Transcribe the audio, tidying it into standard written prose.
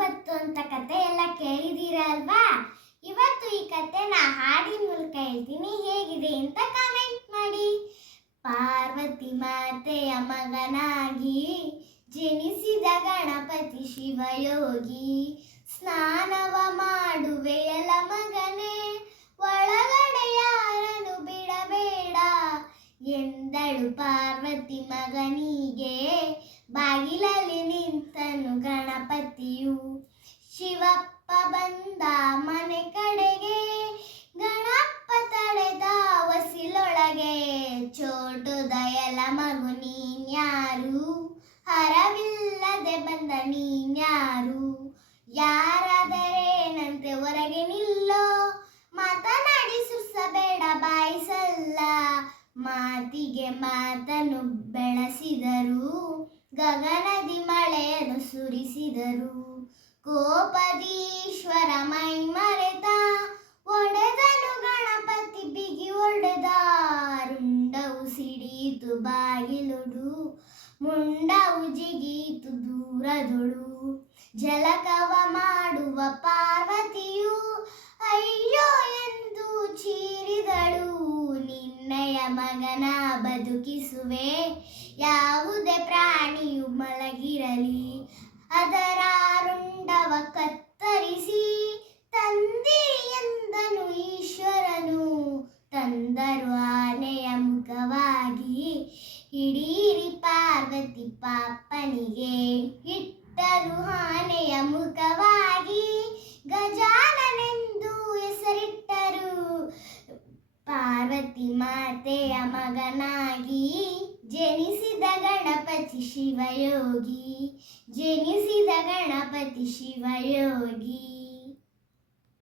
ಬತ್ತು ಅಂತ ಕತೆ ಎಲ್ಲ ಕೇಳಿದೀರಾ ಅಲ್ವಾ? ಇವತ್ತು ಈ ಕತೆನ ಹಾಡಿನ ಮೂಲಕ ಹೇಳ್ತೀನಿ, ಹೇಗಿದೆ ಅಂತ ಕಾಮೆಂಟ್ ಮಾಡಿ. ಪಾರ್ವತಿ ಮಾತೆಯ ಮಗನಾಗಿ ಜನಿಸಿದ ಗಣಪತಿ ಶಿವಯೋಗಿ, ಸ್ನಾನವ ಮಾಡುವೆಯಲ ಮಗನೇ, ಒಳಗಡೆ ಯಾರನ್ನು ಬಿಡಬೇಡ ಎಂದಳು ಪಾರ್ವತಿ ಮಗನಿಗೆ. ಬಾಗಿಲಲ್ಲಿ ನಿಂತನು ಗಣಪತಿಯು, ಶಿವಪ್ಪ ಬಂದ ಮನೆ ಕಡೆಗೆ, ಗಣಪ ತಡೆದ ಹೊಸಿಲೊಳಗೆ. ಚೋಟು ದಯಲ ಮಗು ನೀನ್ಯಾರು, ಹರವಿಲ್ಲದೆ ಬಂದ ನೀನ್ಯಾರು, ಯಾರಾದರೇನಂತೆ ಹೊರಗೆ ನಿಲ್ಲೋ, ಮಾತನಾಡಿ ಸುರಿಸಬೇಡ ಬಾಯಿಸಲ್ಲ. ಮಾತಿಗೆ ಮಾತನ್ನು ಬೆಳೆಸಿದರು, ಗಗನದಿ ಮಳೆಯನ್ನು ಸುರಿಸಿದರು. ಕೋಪದೀಶ್ವರ ಮೈ ಮರೆತ, ಒಡೆದನು ಗಣಪತಿ ಬಿಗಿ ಒಡೆದ. ರುಂಡವು ಸಿಡಿಯಿತು ಬಾಗಿಲುಡು, ಮುಂಡವು ಜಿಗೀತು ದೂರದೊಳು. ಜಲಕವ ಮಾಡುವ ಪಾರ್ವತಿಯು ಅಯ್ಯೋ ಎಂದು ಚೀರಿದಳು. ನಿನ್ನಯ ಮಗನ ಬದುಕಿಸುವೆ, ಯಾವುದೇ ಪ್ರಾಣಿಯು ಮಲಗಿರಲಿ, ಅದರ ರುಂಡವ ಕತ್ತರಿಸಿ ತಂದಿರಿ ಎಂದನು ಈಶ್ವರನು. ತಂದರು ಆನೆಯ ಮುಖವಾಗಿ, ಹಿಡೀರಿ ಪಾರ್ವತಿ ಪಾಪನಿಗೆ. ಇಟ್ಟರು ಆನೆಯ ಮುಖವಾಗಿ, ಗಜಾನನೆಂದು ಹೆಸರಿಟ್ಟರು. ಪಾರ್ವತಿ ಮಾತೆಯ ಮಗನಾಗಿ ಜನಿಸಿದ ಗಣಪತಿ ಶಿವಯೋಗಿ, ಜನಿಸಿದ ಗಣಪತಿ ಶಿವಯೋಗಿ.